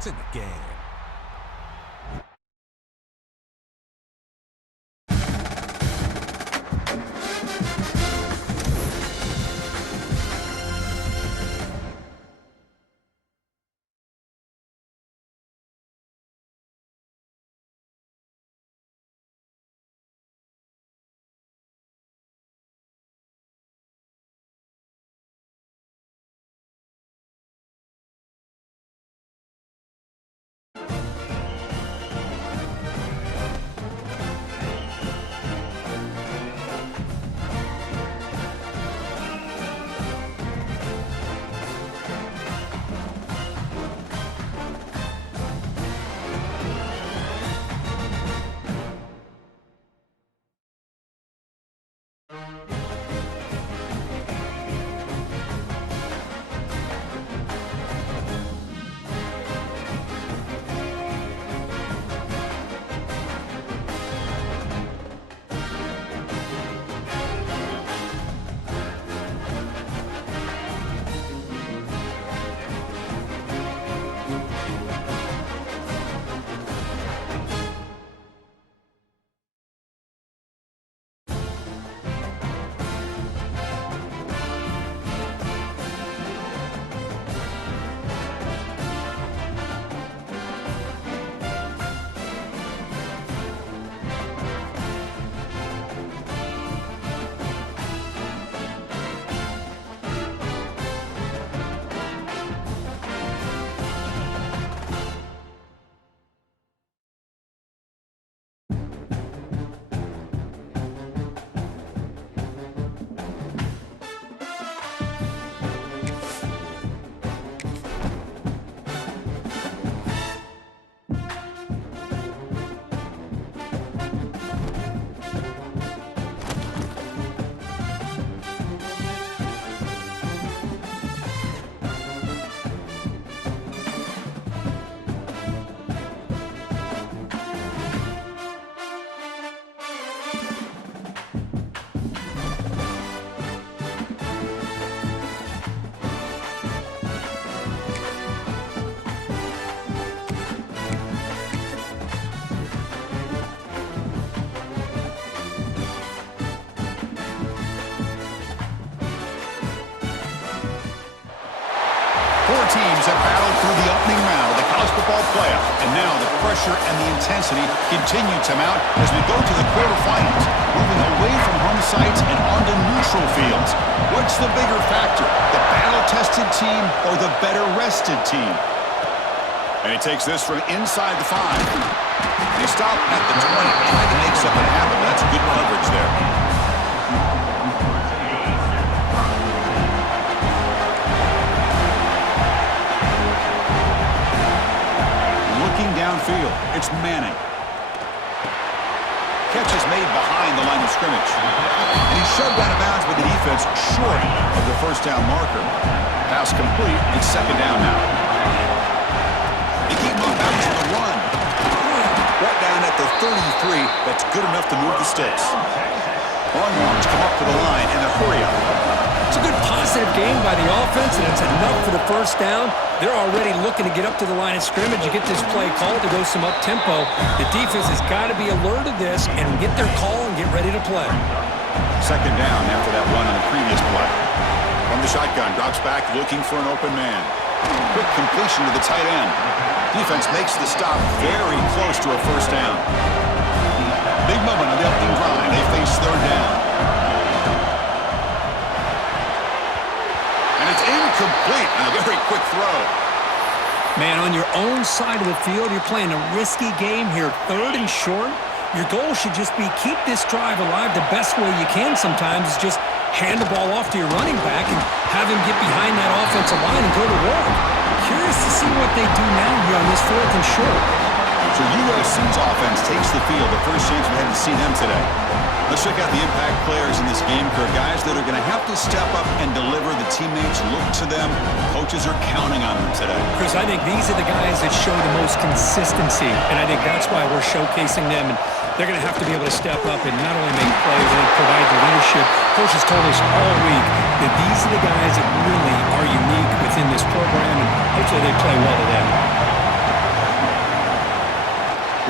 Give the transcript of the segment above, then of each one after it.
It's in the game. Four teams have battled through the opening round of the college football playoff, and now the pressure and the intensity continue to mount as we go to the quarterfinals, moving away from home sites and onto neutral fields. What's the bigger factor, the battle-tested team or the better-rested team? And he takes this from inside the 5. And he stopped at the 20, trying to make something happen. That's good coverage there. Downfield, it's Manning. Catch is made behind the line of scrimmage. And he's shoved out of bounds with the defense short of the first down marker. Pass complete, it's second down now. They keep him on balance in the run. Right down at the 33, that's good enough to move the sticks. Longhorns come up to the line in a hurry up. It's a good positive game by the offense, and it's enough for the first down. They're already looking to get up to the line of scrimmage. You get this play called to go some up-tempo. The defense has got to be alert of this and get their call and get ready to play. Second down after that run on the previous play. From the shotgun, drops back looking for an open man. Quick completion to the tight end. Defense makes the stop very close to a first down. Big moment on the opening drive. They face third down. It's incomplete and a very quick throw. Man, on your own side of the field, you're playing a risky game here. Third and short. Your goal should just be keep this drive alive the best way you can sometimes is just hand the ball off to your running back and have him get behind that offensive line and go to work. Curious to see what they do now here on this fourth and short. So USC's offense takes the field. The first chance we had to see them today. Let's check out the impact players in this game, Kirk. Guys that are going to have to step up and deliver. The teammates look to them. Coaches are counting on them today. Chris, I think these are the guys that show the most consistency, and I think that's why we're showcasing them. And they're going to have to be able to step up and not only make plays, but provide the leadership. Coaches told us all week that these are the guys that really are unique within this program, and hopefully they play well today.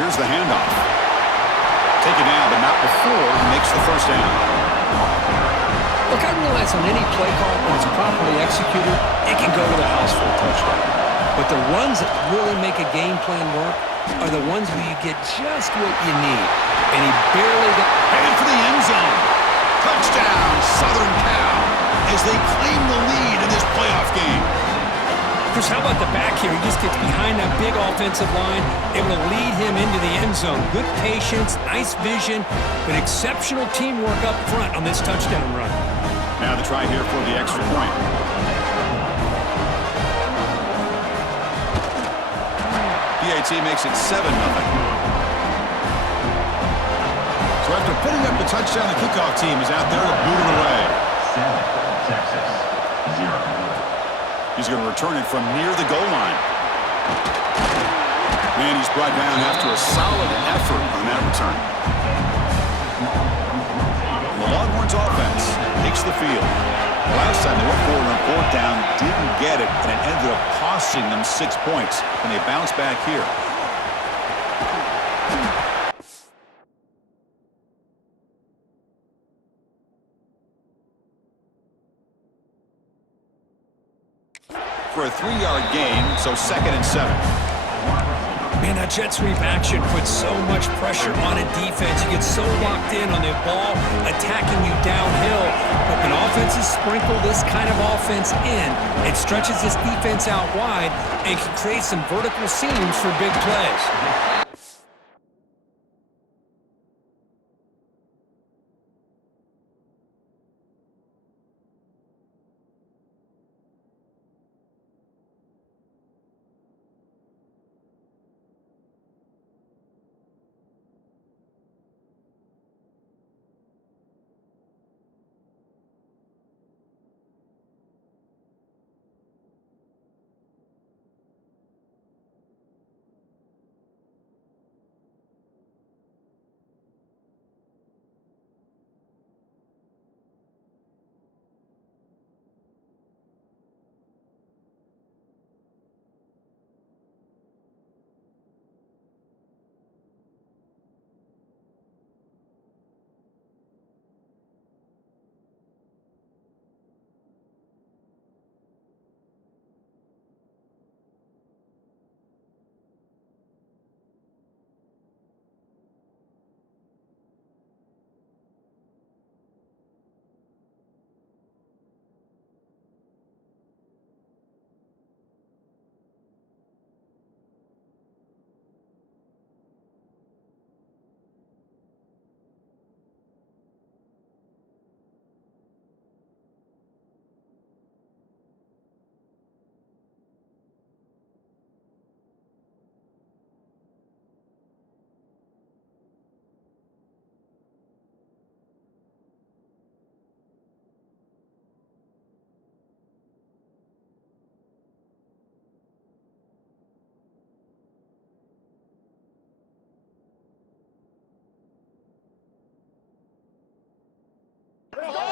Here's the handoff. Taken down, but not before he makes the first down. Look, I realize on any play call, when it's properly executed, it can go to the house for a touchdown. But the runs that really make a game plan work are the ones where you get just what you need. And he barely got... Headed for the end zone. Touchdown, Southern Cal, as they claim the lead in this playoff game. Chris, how about the back here? He just gets behind that big offensive line, able to lead him into the end zone. Good patience, nice vision, but exceptional teamwork up front on this touchdown run. Now the try here for the extra point. PAT makes it 7-0. So after putting up the touchdown, the kickoff team is out there to boot it away. 7, Texas, 0. He's going to return it from near the goal line. And he's brought down after a solid effort on that return. The Longhorns offense takes the field. Last time they went forward on fourth down, didn't get it, and it ended up costing them 6 points. And they bounce back here. For a 3-yard gain, so 2nd and 7. Man, that jet sweep action puts so much pressure on a defense. You get so locked in on the ball attacking you downhill. But when offenses sprinkle this kind of offense in, it stretches this defense out wide and can create some vertical seams for big plays.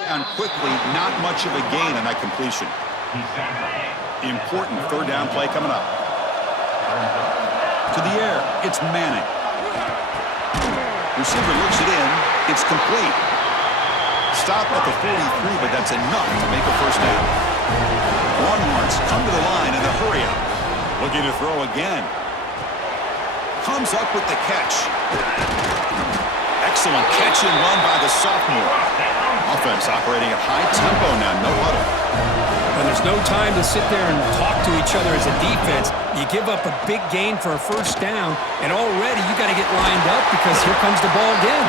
Down quickly, not much of a gain on that completion. Important 3rd down play coming up. To the air, it's Manning. Receiver looks it in. It's complete. Stop at the 43, but that's enough to make a first down. Longhorns come to the line in a hurry up. Looking to throw again. Comes up with the catch. Excellent catch and run by the sophomore. Offense operating at high tempo now, no huddle. And there's no time to sit there and talk to each other as a defense. You give up a big gain for a first down, and already you got to get lined up because here comes the ball again.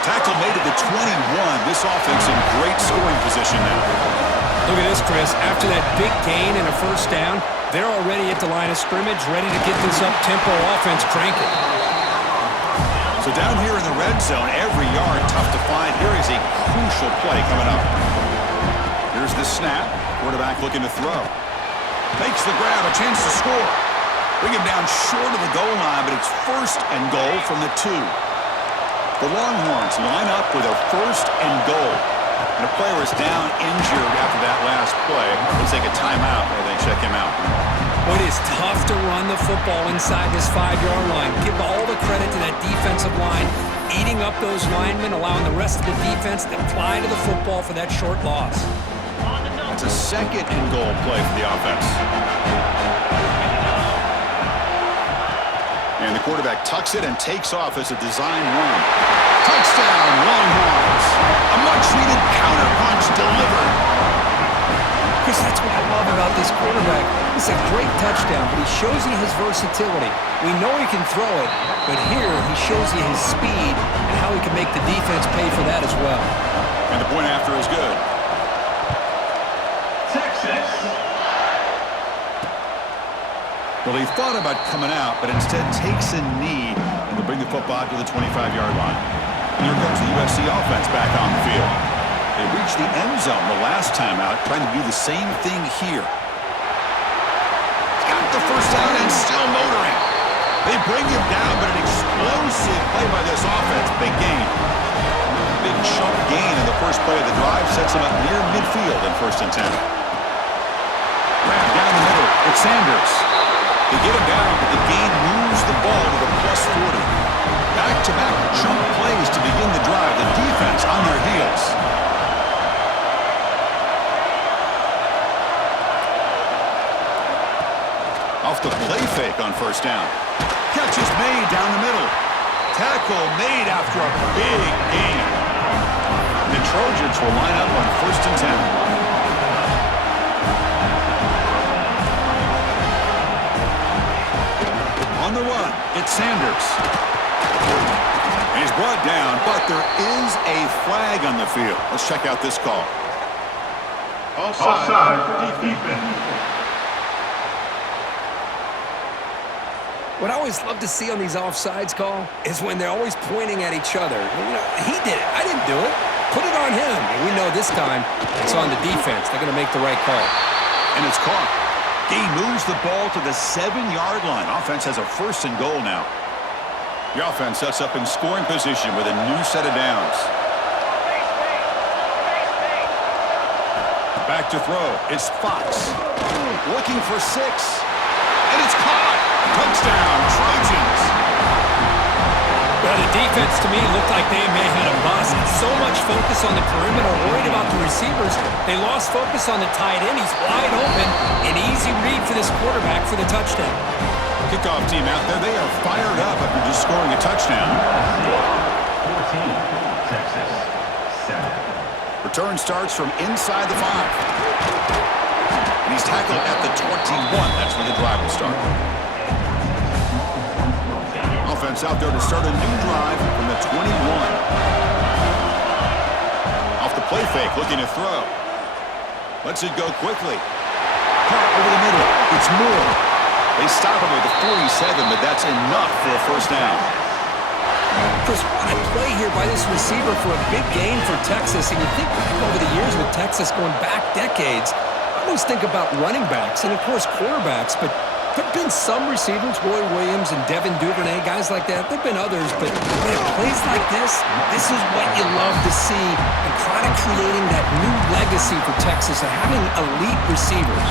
Tackle made at the 21. This offense in great scoring position now. Look at this, Chris. After that big gain and a first down, they're already at the line of scrimmage, ready to get this up-tempo offense cranking. So down here in the red zone, every yard tough to find. Here is a crucial play coming up. Here's the snap. Quarterback looking to throw. Makes the grab, a chance to score. Bring him down short of the goal line, but it's 1st and goal from the 2. The Longhorns line up with a 1st and goal. And a player is down injured after that last play. We'll take a timeout while they check him out. Well, it is tough to run the football inside this 5-yard line. Give all the credit to that defensive line, eating up those linemen, allowing the rest of the defense to fly to the football for that short loss. It's a second and goal play for the offense. And the quarterback tucks it and takes off as a design run. Touchdown, Longhorns. A much-needed counterpunch delivered. Chris, that's what I love about this quarterback. It's a great touchdown, but he shows you his versatility. We know he can throw it, but here he shows you his speed and how he can make the defense pay for that as well. And the point after is good. Texas. Well, he thought about coming out, but instead takes a knee and will bring the football to the 25-yard line. And here comes the USC offense back on the field. They reached the end zone the last time out, trying to do the same thing here. He's got the first down and still motoring. They bring him down, but an explosive play by this offense. Big gain. Big chunk gain in the first play of the drive sets him up near midfield in 1st and 10. Wrap down the middle. It's Sanders. They get him down, but the gain moves the ball to the +40. Back-to-back chunk plays to begin the drive. The defense on their heels. Off the play fake on 1st down. Catch is made down the middle. Tackle made after a big gain. The Trojans will line up on 1st and 10. On the run, it's Sanders. He's brought down, but there is a flag on the field. Let's check out this call. Offside. Defense. What I always love to see on these offsides call is when they're always pointing at each other. You know, he did it. I didn't do it. Put it on him. And we know this time it's on the defense. They're going to make the right call. And it's caught. He moves the ball to the 7-yard line. Offense has a 1st and goal now. The offense sets up in scoring position with a new set of downs. Back to throw. It's Fox. Looking for 6. And it's caught. Touchdown, Trojans. Well, the defense to me looked like they may have had a bust. So much focus on the perimeter, worried about the receivers. They lost focus on the tight end. He's wide open. An easy read for this quarterback for the touchdown. Kickoff team out there. They are fired up after just scoring a touchdown. 14. Texas. 7. Return starts from inside the 5. And he's tackled at the 21. That's where the drive will start. Offense out there to start a new drive from the 21. Off the play fake, looking to throw. Lets it go quickly. Caught over the middle. It's Moore. They stop him with the 47, but that's enough for a 1st down. Chris, what a play here by this receiver for a big gain for Texas. And you think back over the years with Texas going back decades, I always think about running backs and, of course, quarterbacks, but there have been some receivers, Roy Williams and Devin Duvernay, guys like that. There have been others, but man, plays like this is what you love to see and kind of creating that new legacy for Texas of having elite receivers.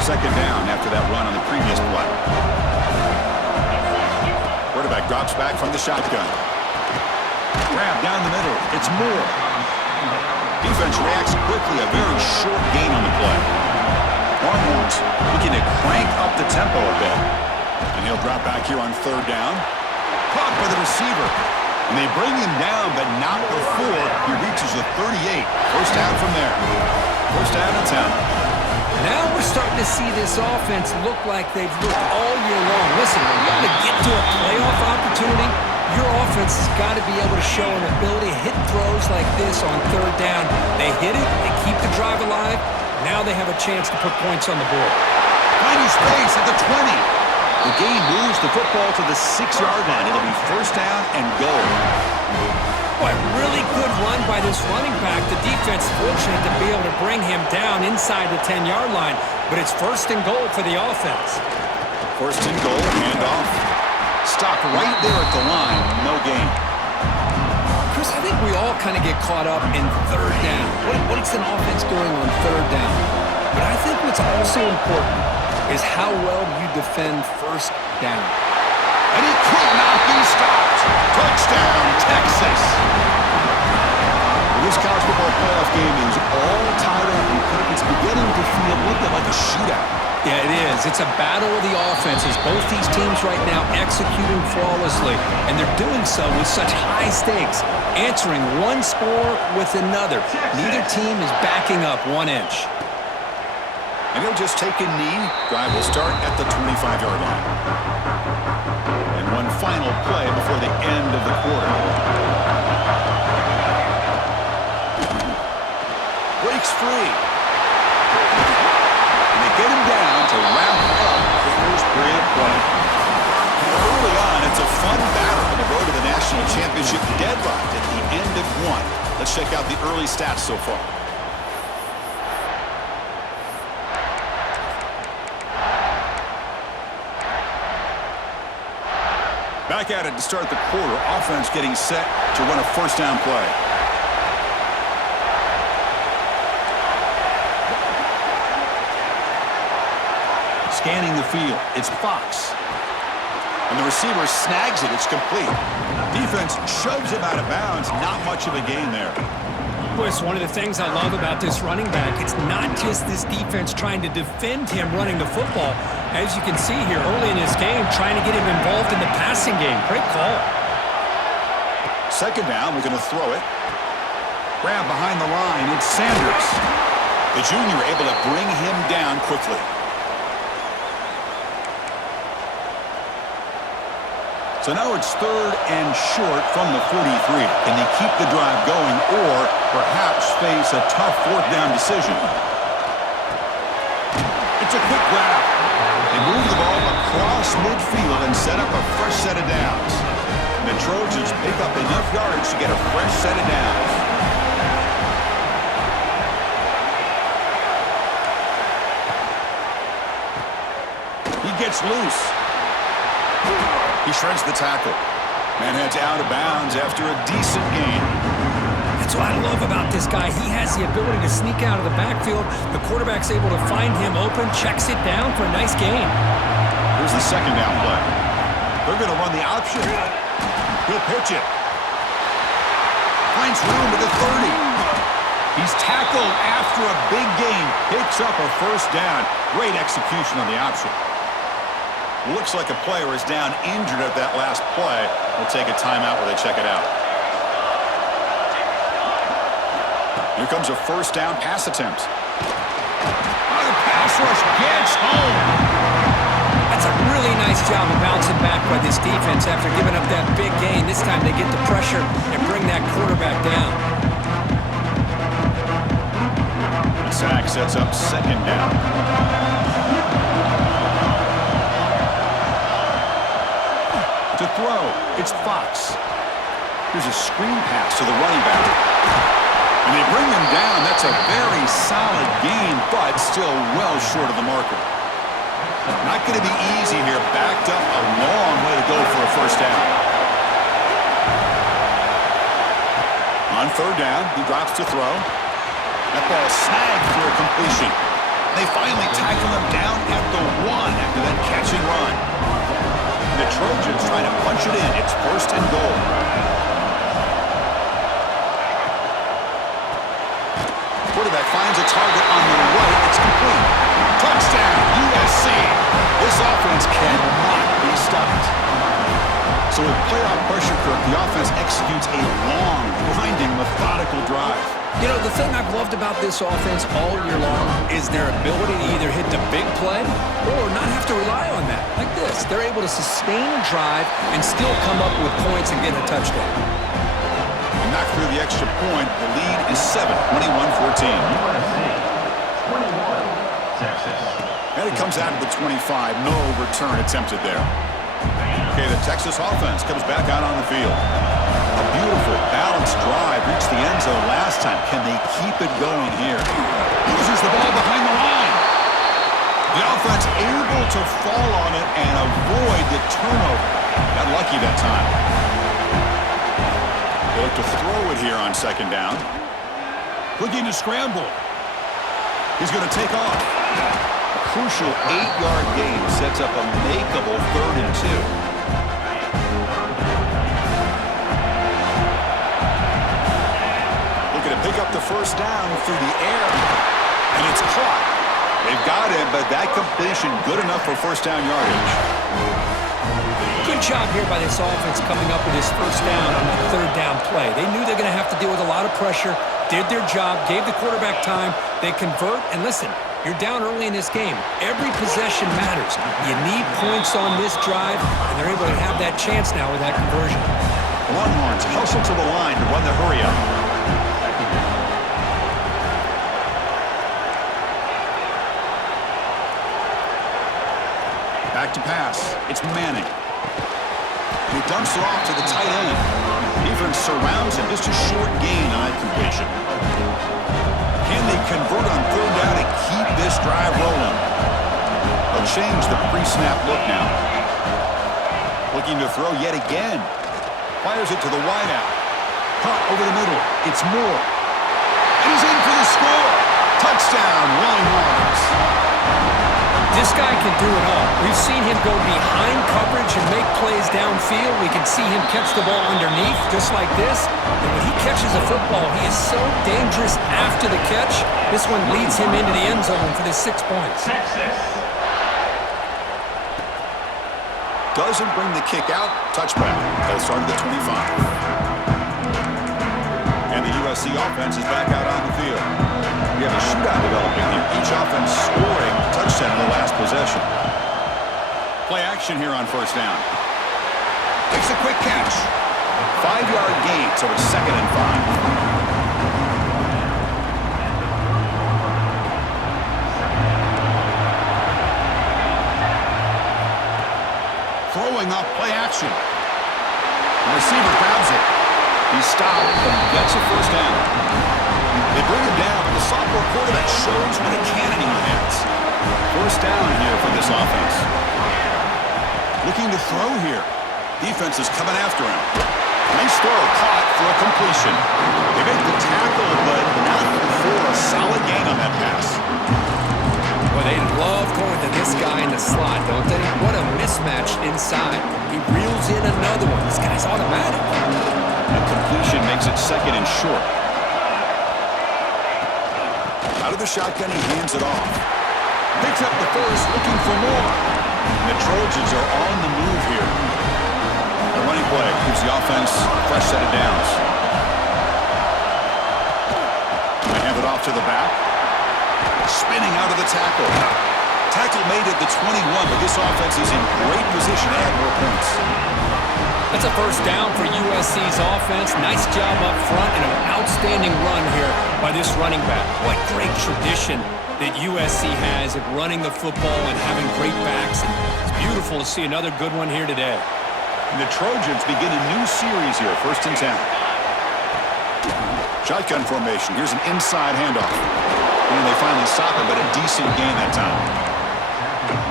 2nd down after that run on the previous play. Quarterback drops back from the shotgun. Grab down the middle. It's Moore. Defense reacts quickly. A very short gain on the play. Longhorns looking to crank up the tempo a bit. And he'll drop back here on 3rd down. Caught by the receiver. And they bring him down, but not before he reaches the 38. 1st down from there. 1st down and 10. Now we're starting to see this offense look like they've looked all year long. Listen, when you want to get to a playoff opportunity, your offense has got to be able to show an ability to hit throws like this on 3rd down. They hit it, they keep the drive alive. Now they have a chance to put points on the board. Finding space at the 20. The gain moves the football to the 6-yard line. It'll be 1st down and goal. Boy, really good run by this running back. The defense fortunate to be able to bring him down inside the 10-yard line, but it's 1st and goal for the offense. 1st and goal, handoff. Stop right there at the line, no gain. Chris, I think we all kind of get caught up in 3rd down. What's an offense doing on 3rd down? But I think what's also important is how well you defend first down. And he could not be stopped. Touchdown, Texas. This college football playoff game is all tied up, and Kirk, it's beginning to feel a little bit like a shootout. Yeah, it is. It's a battle of the offenses. Both these teams right now executing flawlessly, and they're doing so with such high stakes, answering one score with another. Neither team is backing up 1 inch. And he'll just take a knee. Drive will start at the 25-yard line. And one final play before the end of the quarter. Breaks free. And they get him down to wrap up the first period of play. Early on, it's a fun battle on the road to the national championship, deadlocked at the end of one. Let's check out the early stats so far. Back at it to start the quarter. Offense getting set to run a first down play. Scanning the field. It's Fox. And the receiver snags it. It's complete. Defense shoves him out of bounds. Not much of a gain there. It's one of the things I love about this running back. It's not just this defense trying to defend him running the football. As you can see here early in this game, trying to get him involved in the passing game. Great call. Second down, we're going to throw it. Grab behind the line, it's Sanders. The junior able to bring him down quickly. So now it's third and short from the 43. Can they keep the drive going or perhaps face a tough fourth down decision? It's a quick grab. They move the ball across midfield and set up a fresh set of downs. And the Trojans pick up enough yards to get a fresh set of downs. He gets loose. He shreds the tackle. Man heads out of bounds after a decent gain. That's what I love about this guy. He has the ability to sneak out of the backfield. The quarterback's able to find him open, checks it down for a nice gain. Here's the second down play. They're going to run the option. He'll pitch it. Finds room at the 30. He's tackled after a big gain. Picks up a first down. Great execution on the option. Looks like a player is down injured at that last play. We'll take a timeout where they check it out. Here comes a first down pass attempt. The pass rush gets home. That's a really nice job of bouncing back by this defense after giving up that big gain. This time they get the pressure and bring that quarterback down. The sack sets up second down. To throw, it's Fox. Here's a screen pass to the running back. And they bring him down. That's a very solid gain, but still well short of the marker. Not going to be easy here. Backed up a long way to go for a first down. On third down, he drops to throw. That ball snagged for a completion. They finally tackle him down at the 1 after that catch and run. The Trojans trying to punch it in. It's first and goal. Quarterback finds a target on the right. It's complete. Touchdown, USC. This offense cannot be stopped. So with playoff pressure, Kirk, the offense executes a long, grinding, methodical drive. You know, the thing I've loved about this offense all year long is their ability to either hit the big play or not have to rely on that. Like this. They're able to sustain a drive and still come up with points and get a touchdown. And knock through the extra point. The lead is 7, 21-14. Texas. And it comes out of the 25. No return attempted there. Okay, the Texas offense comes back out on the field. A beautiful, balanced drive reached the end zone last time. Can they keep it going here? Loses the ball behind the line. The offense able to fall on it and avoid the turnover. Got lucky that time. They look to throw it here on second down. Looking to scramble. He's going to take off. A crucial 8-yard gain sets up a makeable 3rd and 2. Pick up the first down through the air, and it's caught. They've got him, but that completion good enough for first down yardage. Good job here by this offense coming up with this first down on that 3rd down play. They knew they're going to have to deal with a lot of pressure, did their job, gave the quarterback time. They convert, and listen, you're down early in this game. Every possession matters. You need points on this drive, and they're able to have that chance now with that conversion. Longhorns hustle to the line to run the hurry-up. Back to pass. It's Manning. He dumps it off to the tight end. Defense surrounds him. Just a short gain on that completion. Can they convert on 3rd down and keep this drive rolling? They'll change the pre-snap look now. Looking to throw yet again. Fires it to the wideout. Caught over the middle. It's Moore. And he's in for the score. Touchdown, Longhorns. This guy can do it all. We've seen him go behind coverage and make plays downfield. We can see him catch the ball underneath just like this. And when he catches a football, he is so dangerous after the catch. This one leads him into the end zone for the 6 points. Texas. Doesn't bring the kick out. Touchback. They'll start at the 25. And the USC offense is back out on the field. We have a shootout developing here. Each offense scoring a touchdown in the last possession. Play action here on first down. Makes a quick catch. 5-yard gain, so it's 2nd and 5. Throwing up play action. The receiver grabs it. He's stopped, but he gets a first down. They bring him down, but the sophomore quarterback shows what a cannon he has. First down here for this offense. Looking to throw here. Defense is coming after him. Nice throw, caught for a completion. They make the tackle, but not for a solid gain on that pass. Well, they love going to this guy in the slot, don't they? What a mismatch inside. He reels in another one. This guy's automatic. The completion makes it 2nd and short. Out of the shotgun, he hands it off. Picks up the first, looking for more. And the Trojans are on the move here. The running play gives the offense a fresh set of downs. They hand it off to the back. Spinning out of the tackle. Tackle made at the 21, but this offense is in great position to add more points. That's a first down for USC's offense. Nice job up front and an outstanding run here by this running back. What great tradition that USC has of running the football and having great backs. And it's beautiful to see another good one here today. And the Trojans begin a new series here, 1st and 10. Shotgun formation. Here's an inside handoff. And they finally stop it, but a decent gain that time.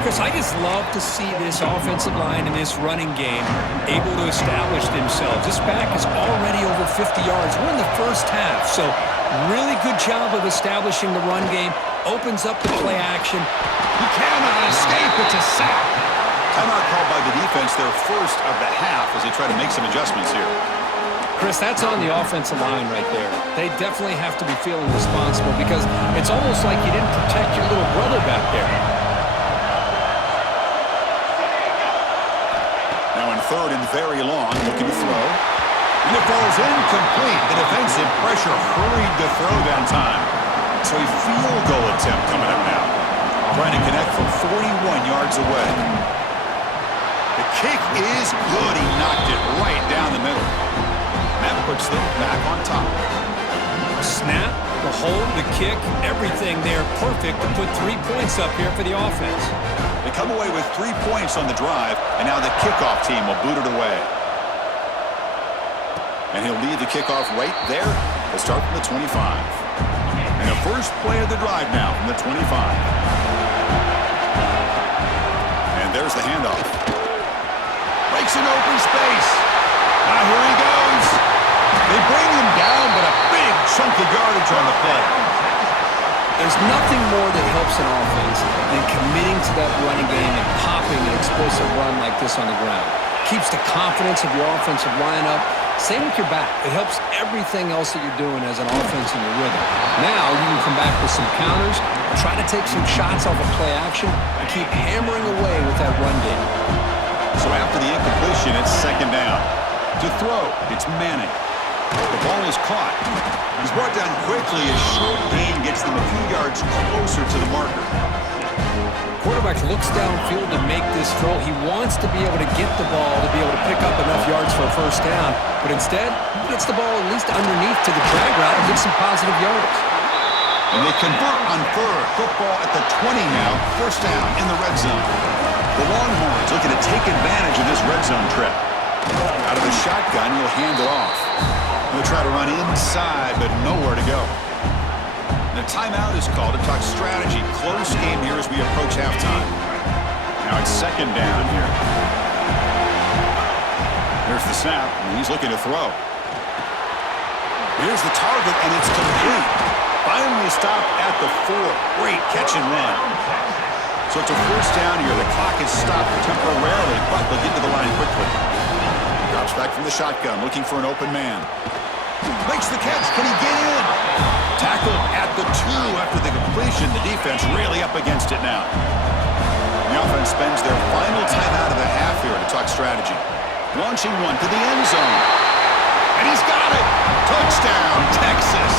Chris, I just love to see this offensive line and this running game able to establish themselves. This back is already over 50 yards. We're in the first half, so really good job of establishing the run game. Opens up the play action. He cannot escape. It's a sack. Timeout called by the defense, their first of the half, as they try to make some adjustments here. Chris, that's on the offensive line right there. They definitely have to be feeling responsible because it's almost like you didn't protect your little brother back there. Now in 3rd and very long, looking to throw. And it falls incomplete. The defensive pressure hurried the throw down time. So a field goal attempt coming up now. Trying to connect from 41 yards away. The kick is good. He knocked it right down the middle. That puts them back on top. Snap, the hold, the kick, everything there perfect to put 3 points up here for the offense. They come away with 3 points on the drive, and now the kickoff team will boot it away. And he'll lead the kickoff right there. They'll start from the 25. And the first play of the drive now from the 25. And there's the handoff. Breaks an open space. Now here he goes. They bring him down, but a big chunk of yardage on the play. There's nothing more that helps an offense than committing to that running game and popping an explosive run like this on the ground. Keeps the confidence of your offensive lineup. Same with your back. It helps everything else that you're doing as an offense in your rhythm. Now you can come back with some counters, try to take some shots off of play action, and keep hammering away with that run game. So after the incompletion, it's second down. To throw, it's Manning. The ball is caught. He's brought down quickly as short gain gets them a few yards closer to the marker. Quarterback looks downfield to make this throw. He wants to be able to get the ball to be able to pick up enough yards for a first down, but instead, he gets the ball at least underneath to the drag route and gets some positive yards. And they convert on third. Football at the 20 now. First down in the red zone. The Longhorns looking to take advantage of this red zone trip. Out of the shotgun, he'll hand it off. He'll try to run inside, but nowhere to go. And a timeout is called to talk strategy. Close game here as we approach halftime. Now it's second down here. Here's the snap, and he's looking to throw. Here's the target, and it's complete. Finally stopped at the 4. Great catch and run. So it's a first down here. The clock is stopped temporarily, but they'll get to the line quickly. Drops back from the shotgun, looking for an open man. Makes the catch. Can he get in? Tackle at the 2 after the completion. The defense really up against it now. The offense spends their final timeout of the half here to talk strategy. Launching one to the end zone. And he's got it. Touchdown, Texas.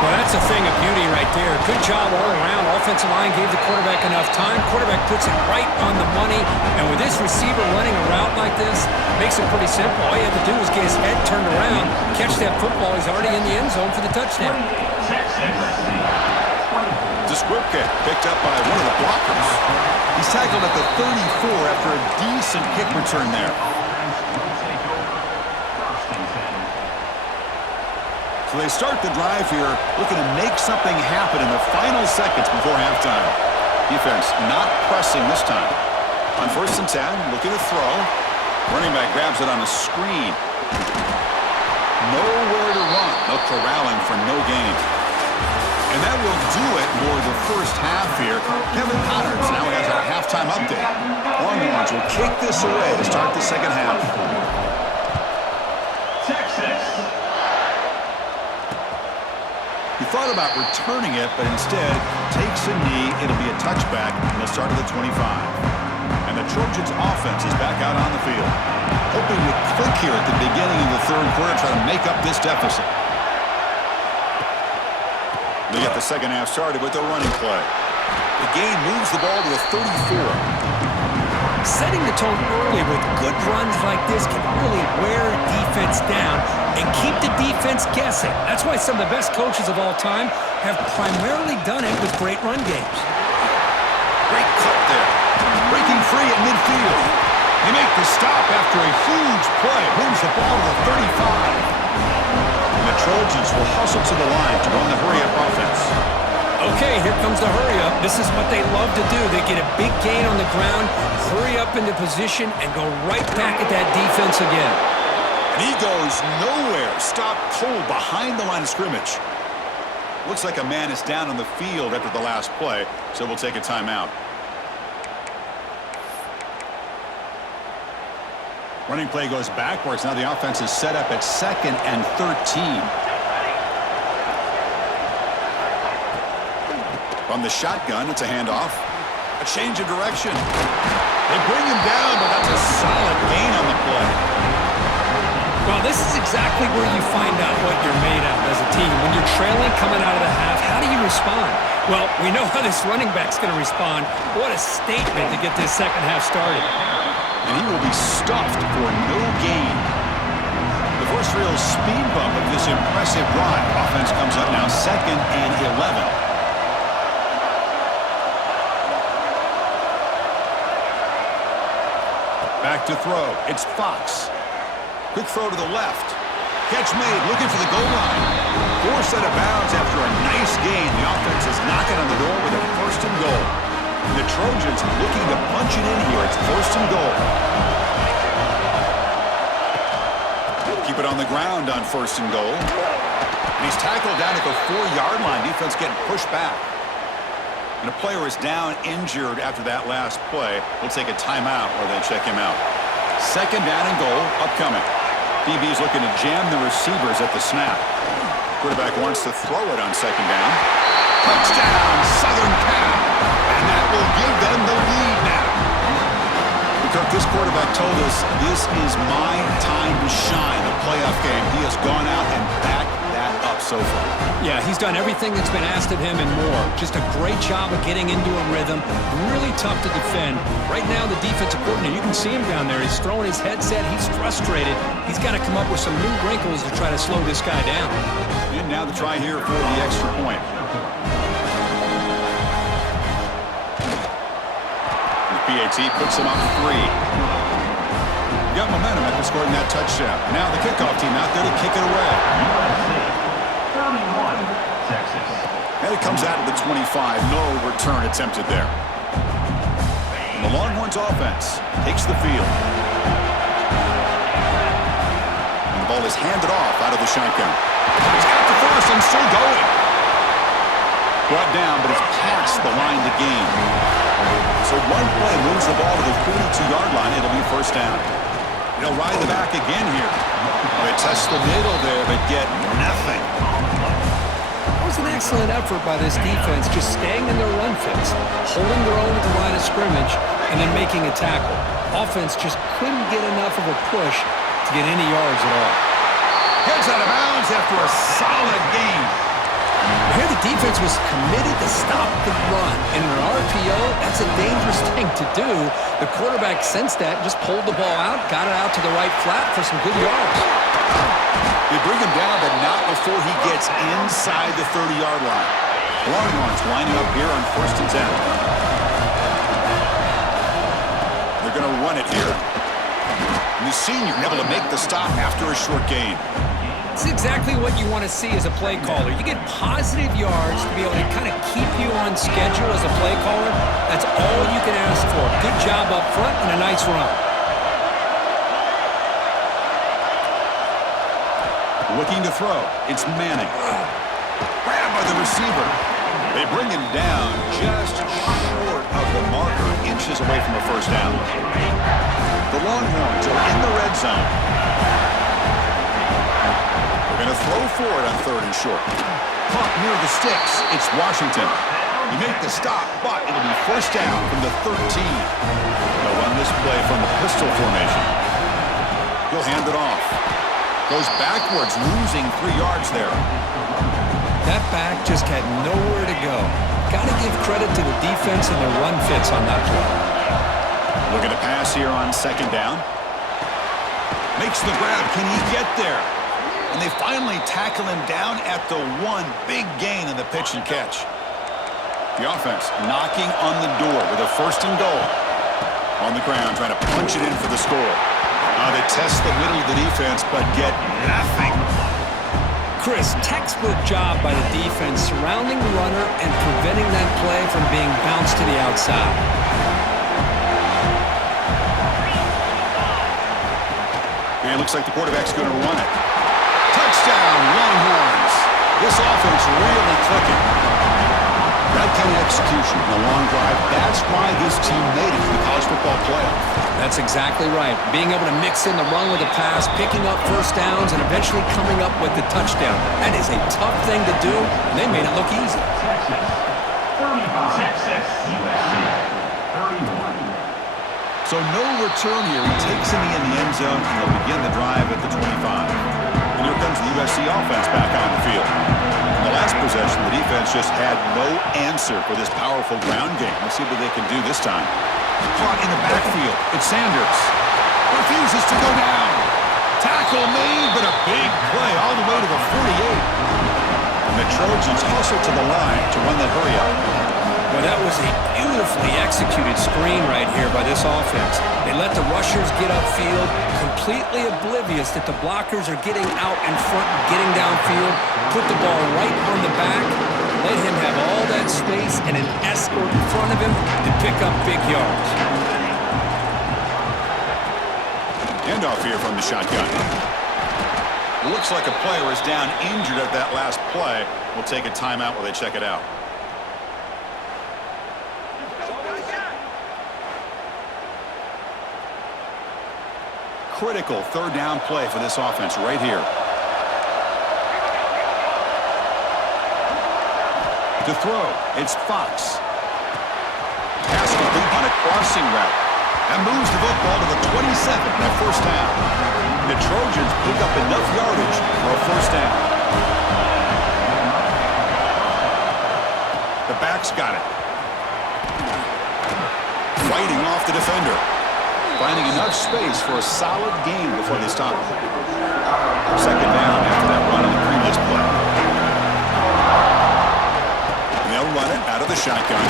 Well, that's a thing of beauty right there. Good job all around. Offensive line gave the quarterback enough time. Quarterback puts it right on the money. And with this receiver running a route like this, makes it pretty simple. All you have to do is get his head turned around, catch that football. He's already in the end zone for the touchdown. The squib kick picked up by one of the blockers. He's tackled at the 34 after a decent kick return there. So they start the drive here, looking to make something happen in the final seconds before halftime. Defense not pressing this time. On 1st and 10, looking to throw. Running back grabs it on a screen. Nowhere to run. No corralling for no gain. And that will do it for the first half here. Kevin Connors now has our halftime update. Longhorns will kick this away to start the second half. Texas. He thought about returning it, but instead takes a knee. It'll be a touchback, and they'll start at the 25. And the Trojans' offense is back out on the field. Hoping to click here at the beginning of the third quarter, try to make up this deficit. They get the second half started with a running play. The game moves the ball to the 34. Setting the tone early with good runs like this can really wear a defense down and keep the defense guessing. That's why some of the best coaches of all time have primarily done it with great run games. Great cut there. Breaking free at midfield. They make the stop after a huge play. Moves the ball to the 35. And the Trojans will hustle to the line to run the hurry-up offense. Okay, here comes the hurry-up. This is what they love to do. They get a big gain on the ground, hurry up into position, and go right back at that defense again. And he goes nowhere. Stopped cold behind the line of scrimmage. Looks like a man is down on the field after the last play, so we'll take a timeout. Running play goes backwards. Now the offense is set up at 2nd and 13. From the shotgun, it's a handoff. A change of direction. They bring him down, but that's a solid gain on the play. Well, this is exactly where you find out what you're made of as a team. When you're trailing coming out of the half, how do you respond? Well, we know how this running back's going to respond. What a statement to get this second half started. And he will be stuffed for no gain. The first real speed bump of this impressive drive. Offense comes up now 2nd and 11. Back to throw. It's Fox. Quick throw to the left. Catch made, looking for the goal line. Forced out of bounds after a nice gain. The offense is knocking on the door with a 1st and goal. And the Trojans looking to punch it in here. It's 1st and goal. Keep it on the ground on 1st and goal. And he's tackled down at the 4-yard line. Defense getting pushed back. And a player is down injured after that last play. We'll take a timeout or then check him out. Second down and goal upcoming. DB is looking to jam the receivers at the snap. Quarterback wants to throw it on second down. Touchdown, Southern Cal. And that will give them the lead now. Kirk, this quarterback told us this is my time to shine, the playoff game. He has gone out and backed that up so far. Yeah, he's done everything that's been asked of him and more. Just a great job of getting into a rhythm. Really tough to defend. Right now, the defensive coordinator, you can see him down there. He's throwing his headset. He's frustrated. He's got to come up with some new wrinkles to try to slow this guy down. And now the try here for the extra point. PAT puts him up 3. Got momentum after scoring that touchdown. Now the kickoff team out there to kick it away. USC 31, Texas. And it comes out of the 25. No return attempted there. And the Longhorns offense takes the field. And the ball is handed off out of the shotgun. He's got the first and still going. Brought down, but it's past the line to gain. So one play moves the ball to the 42-yard line. It'll be first down. He'll ride the back again here. They test the middle there, but get nothing. That was an excellent effort by this defense, just staying in their run fits, holding their own at the line of scrimmage, and then making a tackle. Offense just couldn't get enough of a push to get any yards at all. Gets out of bounds after a solid game. Here the defense was committed to stop the run. And in an RPO, that's a dangerous thing to do. The quarterback sensed that, just pulled the ball out, got it out to the right flat for some good yards. They bring him down, but not before he gets inside the 30-yard line. Longhorns lining up here on 1st and 10. They're going to run it here. And the senior able to make the stop after a short gain. It's exactly what you want to see as a play caller. You get positive yards to be able to kind of keep you on schedule as a play caller. That's all you can ask for. Good job up front and a nice run. Looking to throw. It's Manning. Grabbed by the receiver. They bring him down just short of the marker, inches away from a first down. The Longhorns are in the red zone. Going to throw for it on 3rd and short. Caught near the sticks. It's Washington. You make the stop, but it'll be first down from the 13. They'll run this play from the pistol formation. He'll hand it off. Goes backwards, losing 3 yards there. That back just had nowhere to go. Got to give credit to the defense and their run fits on that play. Looking to pass here on 2nd down. Makes the grab. Can he get there? And they finally tackle him down at the 1. Big gain in the pitch and catch. The offense knocking on the door with a 1st and goal. On the ground, trying to punch it in for the score. They test the middle of the defense, but get nothing. Chris, textbook job by the defense surrounding the runner and preventing that play from being bounced to the outside. And it looks like the quarterback's going to run it. Touchdown, Longhorns. This offense really clicking. That kind of execution in a long drive, that's why this team made it to the college football playoff. That's exactly right. Being able to mix in the run with the pass, picking up first downs, and eventually coming up with the touchdown. That is a tough thing to do, and they made it look easy. Texas 35, Texas, USC 31. So no return here. He takes it in the end zone, and they'll begin the drive at the 25. And here comes the USC offense back on the field. In the last possession, the defense just had no answer for this powerful ground game. Let's see what they can do this time. Caught in the backfield. It's Sanders. Refuses to go down. Tackle made, but a big play all the way to the 48. And the Trojans hustle to the line to run that hurry up. Well, that was a beautifully executed screen right here by this offense. They let the rushers get upfield, completely oblivious that the blockers are getting out in front and getting downfield, put the ball right on the back, let him have all that space and an escort in front of him to pick up big yards. Handoff here from the shotgun. Looks like a player is down injured at that last play. We'll take a timeout while they check it out. Critical third down play for this offense right here. To throw, it's Fox. Pass complete on a crossing route. And moves the football to the 27 at first down. The Trojans pick up enough yardage for a first down. The back's got it. Fighting off the defender. Finding enough space for a solid gain before they stop him. Second down after that run on the previous play. And they'll run it out of the shotgun.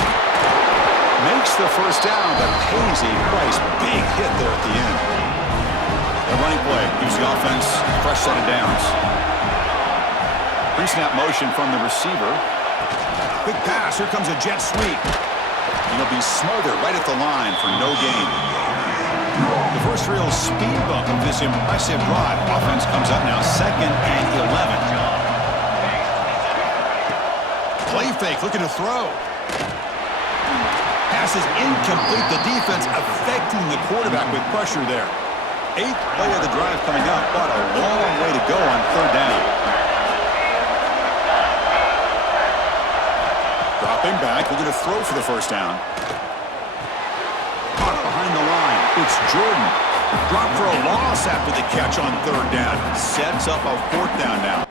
Makes the first down, but pays a price. Big hit there at the end. The running play gives the offense a fresh set of downs. Pre-snap motion from the receiver. Big pass. Here comes a jet sweep. And he'll be smothered right at the line for no gain. The first real speed bump of this impressive drive. Offense comes up now 2nd and 11. Play fake, looking to throw. Pass is incomplete. The defense affecting the quarterback with pressure there. 8th play of the drive coming up, but a long way to go on third down. Dropping back, looking to throw for the first down. Caught behind the line. It's Jordan. Drop for a loss after the catch on third down. Sets up a fourth down now.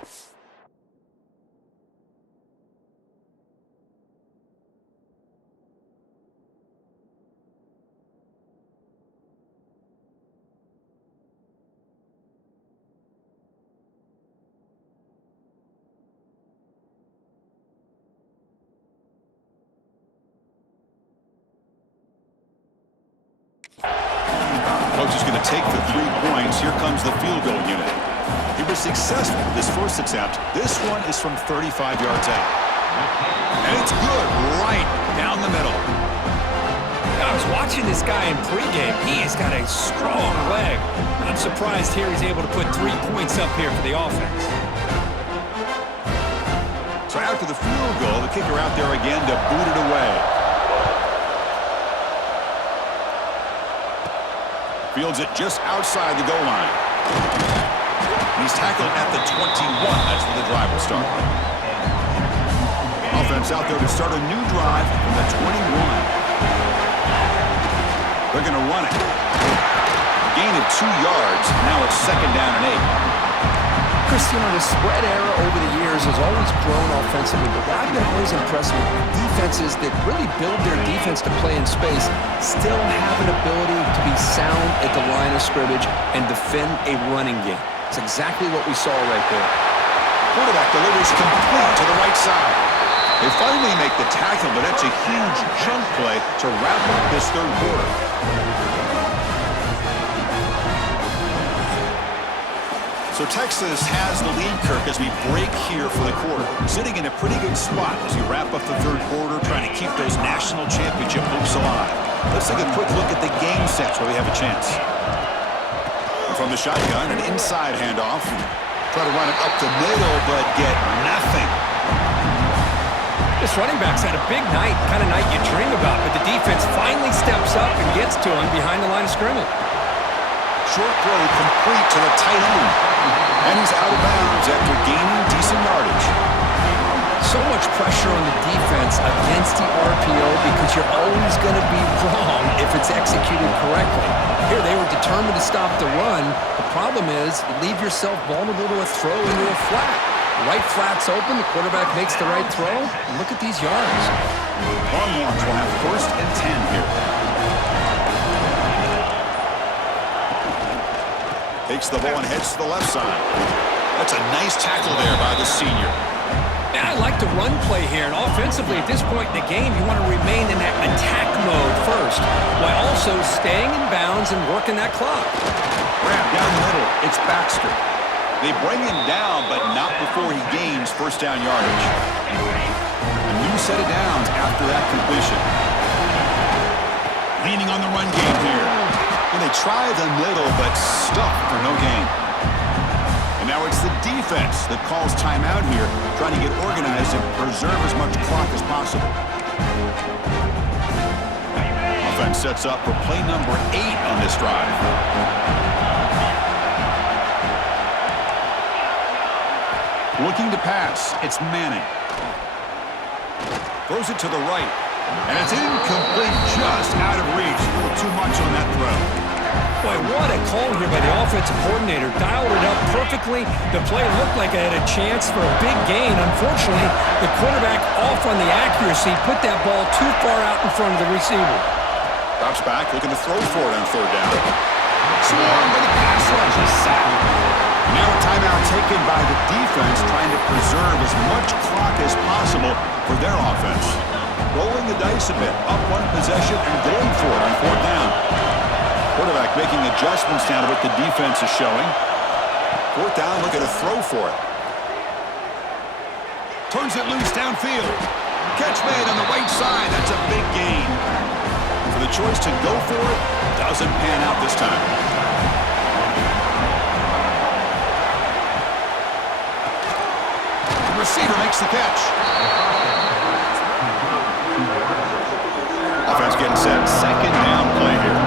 Coach is going to take the 3 points. Here comes the field goal unit. He was successful with his first attempt. This one is from 35 yards out. And it's good right down the middle. I was watching this guy in pregame. He has got a strong leg. I'm surprised here he's able to put 3 points up here for the offense. So after the field goal, the kicker out there again to boot it away. Fields it just outside the goal line. He's tackled at the 21. That's where the drive will start. Offense out there to start a new drive from the 21. They're going to run it. A gain of 2 yards. Now it's 2nd down and 8. Christian, the spread era over the years has always grown offensively, but what I've been always impressed with defenses that really build their defense to play in space still have an ability to be sound at the line of scrimmage and defend a running game. It's exactly what we saw right there. Quarterback delivers complete to the right side. They finally make the tackle, but that's a huge chunk play to wrap up this third quarter. So Texas has the lead, Kirk, as we break here for the quarter. Sitting in a pretty good spot as we wrap up the third quarter, trying to keep those national championship hopes alive. Let's take a quick look at the game sets where we have a chance. From the shotgun, an inside handoff. Try to run it up the middle, but get nothing. This running back's had a big night, kind of night you dream about, but the defense finally steps up and gets to him behind the line of scrimmage. Short throw complete to the tight end. And he's out of bounds after gaining decent yardage. So much pressure on the defense against the RPO because you're always going to be wrong if it's executed correctly. Here, they were determined to stop the run. The problem is you leave yourself vulnerable to a throw into a flat. The right flat's open, the quarterback makes the right throw. And look at these yards. Longhorns will have 1st and 10 here. Takes the ball and heads to the left side. That's a nice tackle there by the senior. And I like the run play here. And offensively, at this point in the game, you want to remain in that attack mode first, while also staying in bounds and working that clock. Grab down the middle. It's Baxter. They bring him down, but not before he gains first down yardage. A new set of downs after that completion. Leaning on the run game here. And they try the middle, but stuck for no gain. And now it's the defense that calls timeout here, trying to get organized and preserve as much clock as possible. Offense sets up for play number 8 on this drive. Looking to pass, it's Manning. Throws it to the right, and it's incomplete, just out of reach. A little too much on that throw. Boy, what a call here by the offensive coordinator. Dialed it up perfectly. The play looked like it had a chance for a big gain. Unfortunately, the quarterback off on the accuracy, put that ball too far out in front of the receiver. Drops back, looking to throw for it on third down. Swarm by the pass rush is sacked. Now a timeout taken by the defense, trying to preserve as much clock as possible for their offense. Rolling the dice a bit, up one possession and going for it on fourth down. Quarterback making adjustments now to what the defense is showing. Fourth down, looking to throw for it. Turns it loose downfield. Catch made on the right side. That's a big gain. For the choice to go for it, doesn't pan out this time. The receiver makes the catch. Offense getting set. Second down play here.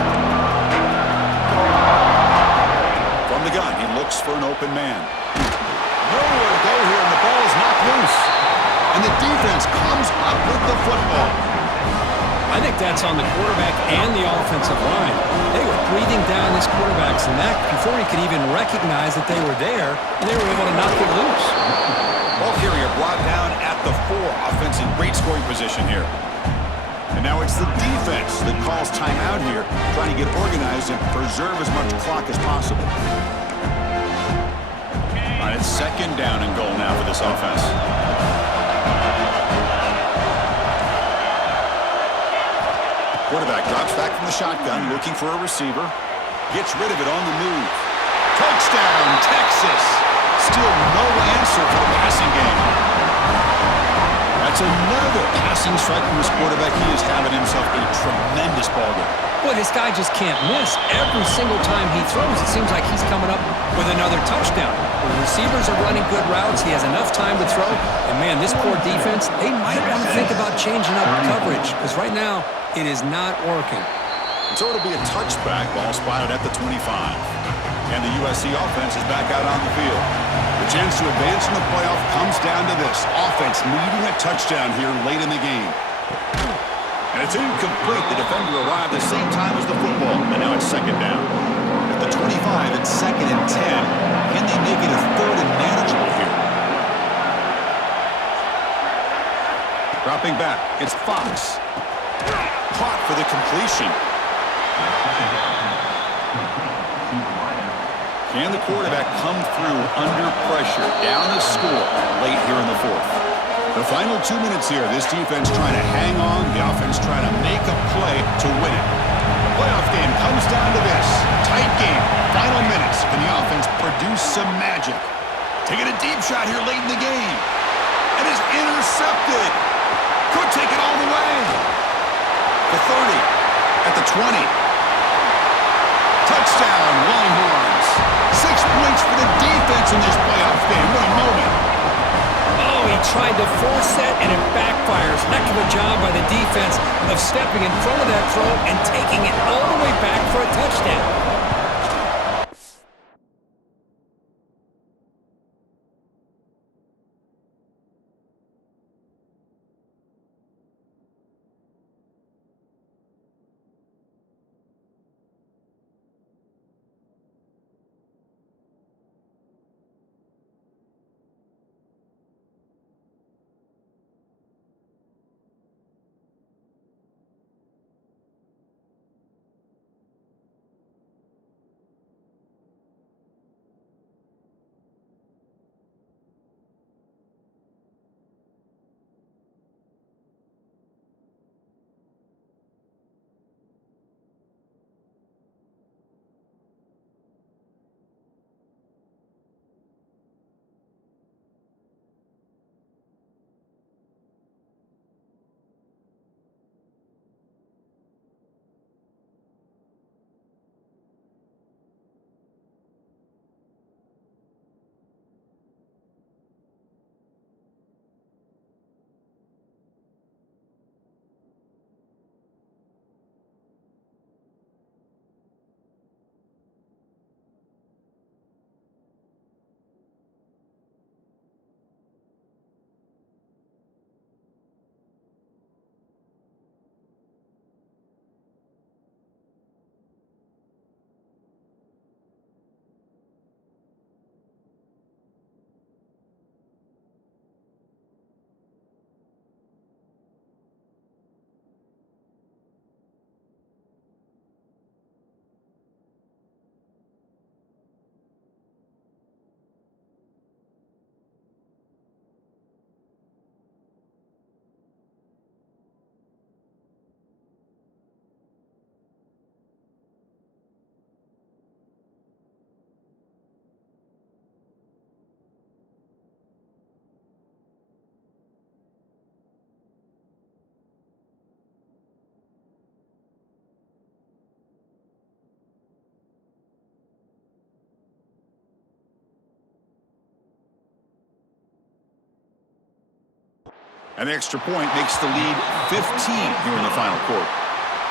From the gun, he looks for an open man. Nowhere to go here, and the ball is knocked loose. And the defense comes up with the football. I think that's on the quarterback and the offensive line. They were breathing down this quarterback's neck before he could even recognize that they were there, and they were able to knock it loose. Ball carrier brought down at the 4. Offense in great scoring position here. And now it's the defense that calls timeout here, trying to get organized and preserve as much clock as possible. All right, it's second down and goal now for this offense. Quarterback drops back from the shotgun, looking for a receiver. Gets rid of it on the move. Touchdown, Texas! Still no answer for the passing game. That's another passing strike from this quarterback. He is having himself a tremendous ballgame. Boy, this guy just can't miss. Every single time he throws, it seems like he's coming up with another touchdown. The receivers are running good routes. He has enough time to throw. And, man, this poor defense, they might want to think about changing up coverage because right now it is not working. And so it'll be a touchback. Ball spotted at the 25. And the USC offense is back out on the field. The chance to advance in the playoff comes down to this. Offense needing a touchdown here late in the game. And it's incomplete. The defender arrived the same time as the football. And now it's second down. At the 25, it's second and 10. Can they make it a third and manageable here? Dropping back, it's Fox. Caught for the completion. Can the quarterback come through under pressure, down the score late here in the fourth? The final 2 minutes here, this defense trying to hang on, the offense trying to make a play to win it. The playoff game comes down to this. Tight game, final minutes. Can the offense produce some magic? Taking a deep shot here late in the game. And is intercepted. Could take it all the way. The 30, at the 20. Touchdown, Longhorns. 6 points for the defense in this playoff game. What a moment. Oh, he tried to force that, and it backfires. Heck of a job by the defense of stepping in front of that throw and taking it all the way back for a touchdown. An extra point makes the lead 15 here in the final quarter.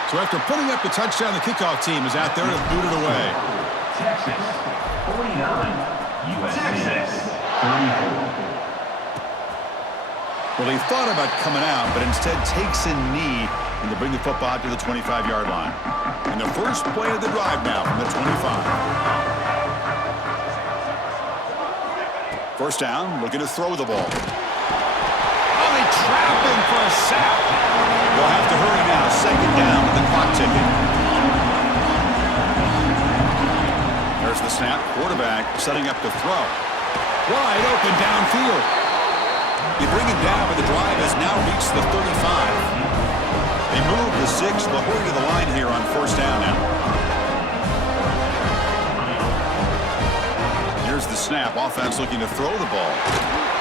So after putting up the touchdown, the kickoff team is out there to boot it away. Texas 49, Texas 34. Well, he thought about coming out, but instead takes a knee and to bring the football out to the 25-yard line. And the first play of the drive now from the 25. First down, looking to throw the ball. Oh, they trap him for a sack. They'll have to hurry now. Second down with the clock ticking. There's the snap. Quarterback setting up the throw. Wide open downfield. You bring him down, but the drive has now reached the 35. They move the 6. They'll hurry to the line here on first down now. Here's the snap. Offense looking to throw the ball.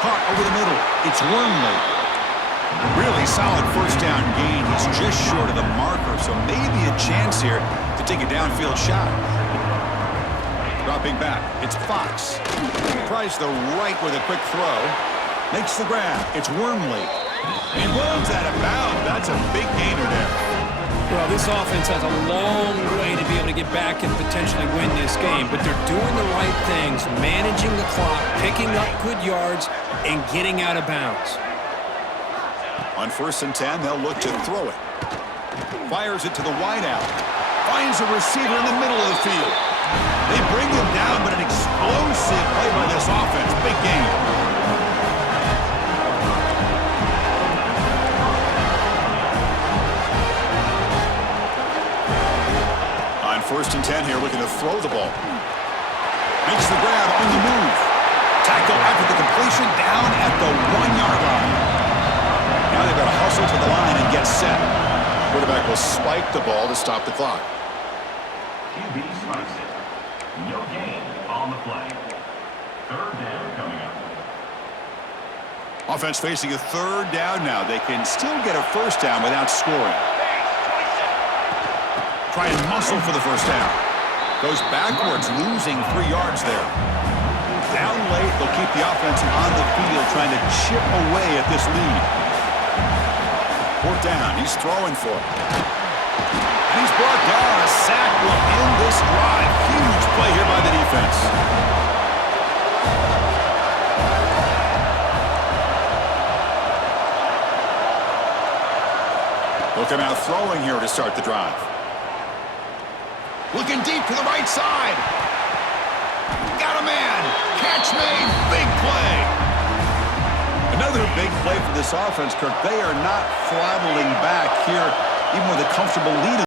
Caught over the middle. It's Wormley. Really solid first down gain. He's just short of the marker, so maybe a chance here to take a downfield shot. Dropping back. It's Fox. Tries the right with a quick throw. Makes the grab. It's Wormley. He runs out of bounds. That's a big gainer there. Well, this offense has a long way to be able to get back and potentially win this game, but they're doing the right things, managing the clock, picking up good yards, and getting out of bounds. On first and 10, they'll look to throw it. Fires it to the wideout. Finds a receiver in the middle of the field. They bring him down, but an explosive play by this offense. Big game. First and 10 here, looking to throw the ball. Makes the grab on the move. Tackle after the completion, down at the 1-yard line. Now they've got to hustle to the line and get set. Quarterback will spike the ball to stop the clock. QB spikes it. No gain on the play. Third down coming up. Offense facing a third down now. They can still get a first down without scoring. Try and muscle for the first down. Goes backwards, losing 3 yards there. Down late, they'll keep the offense on the field, trying to chip away at this lead. Fourth down, he's throwing for it. And he's brought down. A sack will end this drive. Huge play here by the defense. Looking out throwing here to start the drive. Looking deep to the right side. Got a man. Catch made. Big play. Another big play for this offense, Kirk. They are not throttling back here, even with a comfortable lead.